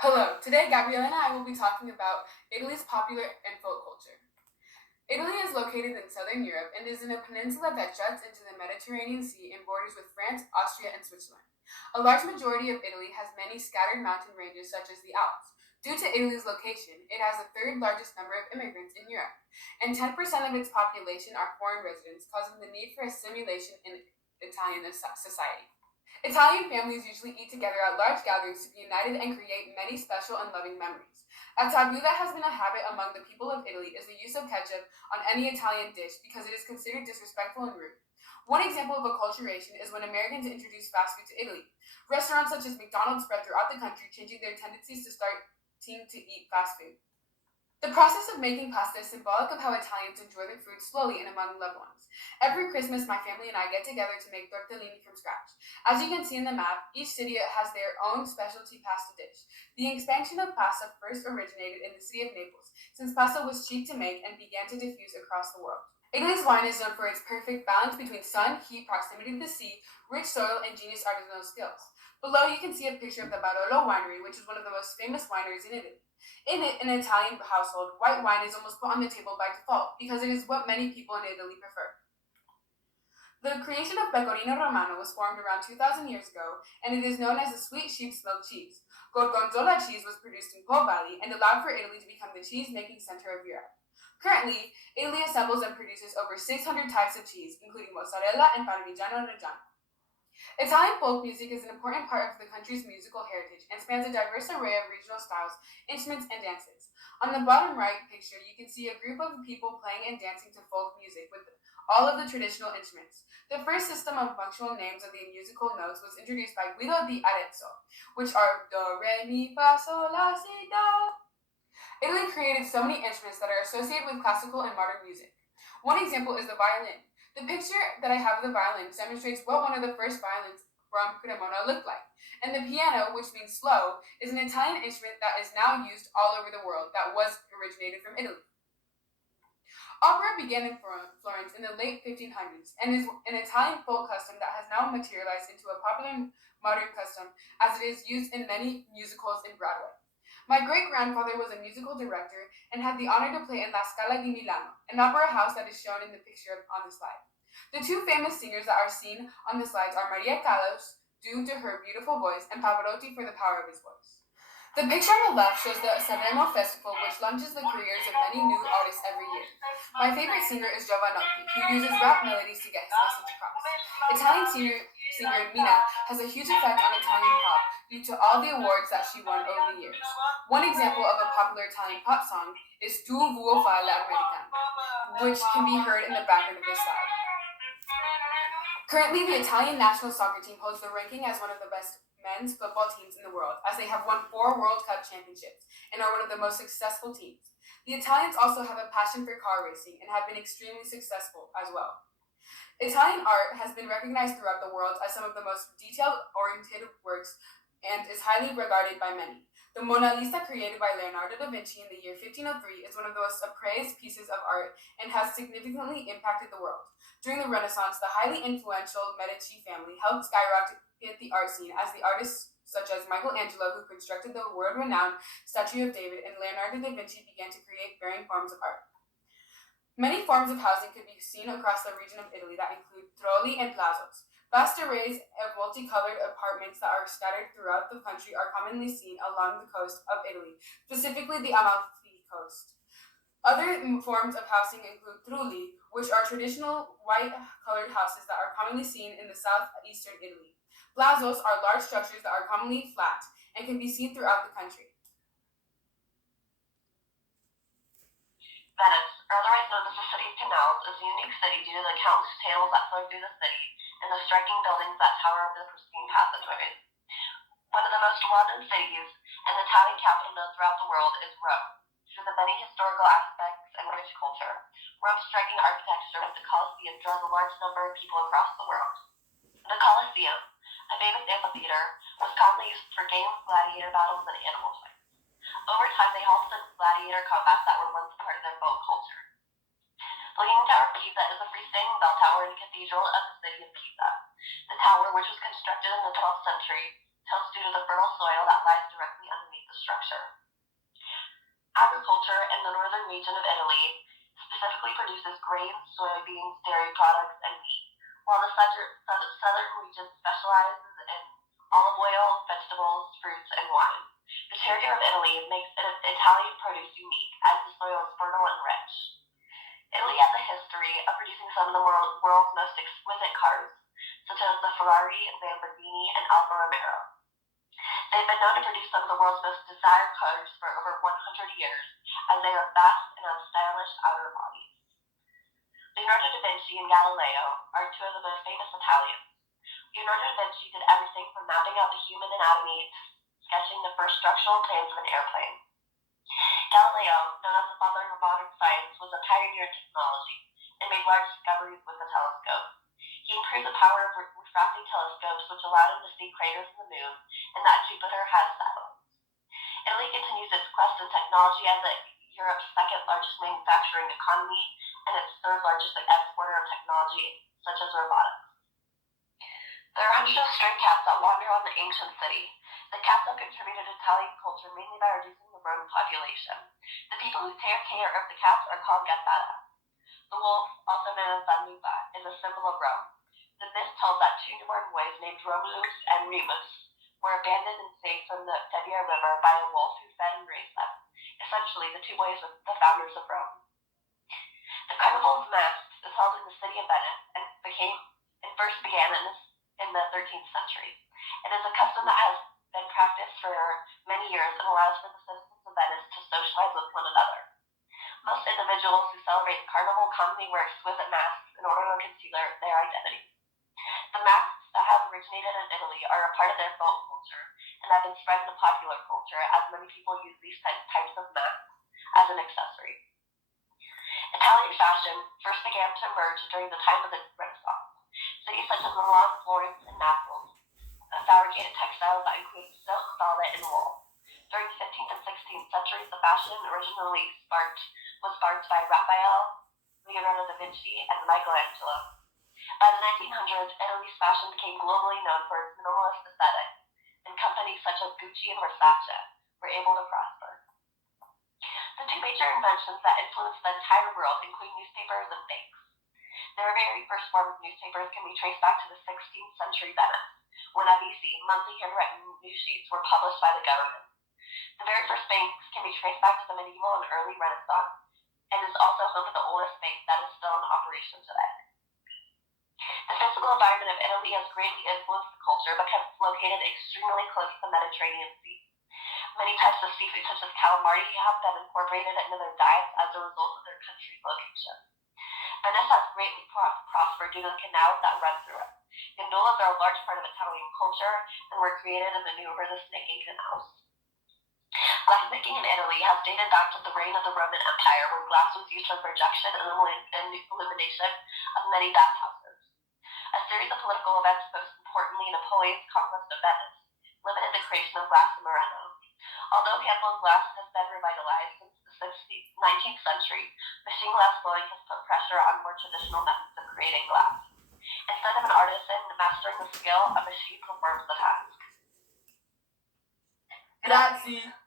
Hello, today Gabriella and I will be talking about Italy's popular and folk culture. Italy is located in southern Europe and is in a peninsula that juts into the Mediterranean Sea and borders with France, Austria, and Switzerland. A large majority of Italy has many scattered mountain ranges such as the Alps. Due to Italy's location, it has the third largest number of immigrants in Europe, and 10% of its population are foreign residents, causing the need for assimilation in Italian society. Italian families usually eat together at large gatherings to be united and create many special and loving memories. A taboo that has been a habit among the people of Italy is the use of ketchup on any Italian dish because it is considered disrespectful and rude. One example of acculturation is when Americans introduced fast food to Italy. Restaurants such as McDonald's spread throughout the country, changing their tendencies to start to eat fast food. The process of making pasta is symbolic of how Italians enjoy their food slowly and among loved ones. Every Christmas, my family and I get together to make tortellini from scratch. As you can see in the map, each city has their own specialty pasta dish. The expansion of pasta first originated in the city of Naples, since pasta was cheap to make and began to diffuse across the world. Italy's wine is known for its perfect balance between sun, heat, proximity to the sea, rich soil, and genius artisanal skills. Below, you can see a picture of the Barolo winery, which is one of the most famous wineries in Italy. In an Italian household, white wine is almost put on the table by default because it is what many people in Italy prefer. The creation of Pecorino Romano was formed around 2,000 years ago, and it is known as the sweet sheep's milk cheese. Gorgonzola cheese was produced in Po Valley and allowed for Italy to become the cheese-making center of Europe. Currently, Italy assembles and produces over 600 types of cheese, including mozzarella and Parmigiano Reggiano. Italian folk music is an important part of the country's musical heritage and spans a diverse array of regional styles, instruments, and dances. On the bottom right picture, you can see a group of people playing and dancing to folk music with all of the traditional instruments. The first system of functional names of the musical notes was introduced by Guido di Arezzo, which are do, re, mi, fa, sol, la, si, do. Italy created so many instruments that are associated with classical and modern music. One example is the violin. The picture that I have of the violin demonstrates what one of the first violins from Cremona looked like. And the piano, which means slow, is an Italian instrument that is now used all over the world that was originated from Italy. Opera began in Florence in the late 1500s and is an Italian folk custom that has now materialized into a popular modern custom as it is used in many musicals in Broadway. My great-grandfather was a musical director and had the honor to play in La Scala di Milano, an opera house that is shown in the picture on the slide. The two famous singers that are seen on the slides are Maria Callas, due to her beautiful voice, and Pavarotti for the power of his voice. The picture on the left shows the Sanremo Festival, which launches the careers of many new artists every year. My favorite singer is Giovanotti, who uses rap melodies to get his message across. Italian singer Mina has a huge effect on Italian pop due to all the awards that she won over the years. One example of a popular Italian pop song is Tu vuoi fare l'americano, which can be heard in the background of this slide. Currently, the Italian national soccer team holds the ranking as one of the best men's football teams in the world, as they have won 4 World Cup championships and are one of the most successful teams. The Italians also have a passion for car racing and have been extremely successful as well. Italian art has been recognized throughout the world as some of the most detail-oriented works and is highly regarded by many. The Mona Lisa, created by Leonardo da Vinci in the year 1503, is one of the most appraised pieces of art and has significantly impacted the world. During the Renaissance, the highly influential Medici family helped skyrocket the art scene as the artists such as Michelangelo, who constructed the world-renowned Statue of David, and Leonardo da Vinci began to create varying forms of art. Many forms of housing could be seen across the region of Italy that include trulli and plazos. Vast arrays of multicolored apartments that are scattered throughout the country are commonly seen along the coast of Italy, specifically the Amalfi Coast. Other forms of housing include trulli, which are traditional white-colored houses that are commonly seen in the southeastern Italy. Plazos are large structures that are commonly flat and can be seen throughout the country. Venice, otherwise known as the City of Canals, is a unique city due to the countless channels that flow through the city and the striking buildings that tower over the pristine passageways. One of the most well-known cities and the Italian capital known throughout the world is Rome. Due to the many historical aspects and rich culture, Rome's striking architecture with the Colosseum draws a large number of people across the world. The Colosseum, a famous amphitheater, was commonly used for games, gladiator battles, and animal fights. Over time, they halted the gladiator combats that were once part of their folk culture. The Leaning Tower of Pisa is a freestanding bell tower and cathedral of the city of Pisa. The tower, which was constructed in the 12th century, tilts due to the fertile soil that lies directly underneath the structure. Agriculture in the northern region of Italy specifically produces grains, soybeans, dairy products, and wheat, while the southern region specializes in olive oil, vegetables, fruits, and wine. The territory of Italy makes Italian produce unique, as the soil is fertile and rich. Italy has a history of producing some of the world's most exquisite cars, such as the Ferrari, Lamborghini, and Alfa Romeo. They've been known to produce some of the world's most desired cars for over 100 years, as they are fast and have stylish outer bodies. Leonardo da Vinci and Galileo are two of the most famous Italians. Leonardo da Vinci did everything from mapping out the human anatomy to sketching the first structural plans of an airplane. Galileo, known as the father of modern science, was a pioneer in technology and made large discoveries with the telescope. He improved the power of refracting telescopes, which allowed him to see craters in the moon and that Jupiter has satellites. Italy continues its quest in technology as Europe's second largest manufacturing economy and its third largest exporter of technology, such as robotics. There are hundreds of stray cats that wander on the ancient city. The cats have contributed to Italian culture mainly by reducing the rodent population. The people who take care of the cats are called gazzetta. The wolf, also known as Zanuba, is a symbol of Rome. The myth tells that two newborn boys named Romulus and Remus were abandoned and saved from the Tevere River by a wolf who fed and raised them. Essentially, the two boys were the founders of Rome. The Carnival of Masks is held in the city of Venice and first began in the 13th century. It is a custom that has been practiced for many years and allows for the citizens of Venice to socialize with one another. Most individuals who celebrate the carnival commonly wear exquisite masks in order to conceal their identity. The masks that have originated in Italy are a part of their folk culture and have been spread into popular culture, as many people use these types of masks as an accessory. Italian fashion first began to emerge during the time of the Renaissance. Cities such as Milan, Florence, and Naples fabricated textiles that included silk, velvet, and wool. During the 15th and 16th centuries, the fashion originally was sparked by Raphael, Leonardo da Vinci, and Michelangelo. By the 1900s, Italy's fashion became globally known for its minimalist aesthetic, and companies such as Gucci and Versace were able to prosper. The two major inventions that influenced the entire world include newspapers and banks. Their very first form of newspapers can be traced back to the 16th century Venice, when Amici, monthly handwritten news sheets, were published by the government. The very first banks can be traced back to the medieval and early Renaissance, and is also home to the oldest bank that is still in operation today. The physical environment of Italy has greatly influenced the culture because it's located extremely close to the Mediterranean Sea. Many types of seafood, such as calamari, have been incorporated into their diets as a result of their country's location. Venice has greatly prospered due to the canals that run through it. Gondolas are a large part of Italian culture and were created to maneuver the snaking canals. Glassmaking in Italy has dated back to the reign of the Roman Empire, where glass was used for projection and illumination of many bathhouses. A series of political events, most importantly Napoleon's conquest of Venice, limited the creation of glass in Murano. Although handled glass has been revitalized since the 19th century, machine glass blowing has put pressure on more traditional methods of creating glass. Instead of an artisan mastering the skill, a machine performs the task. Grazie.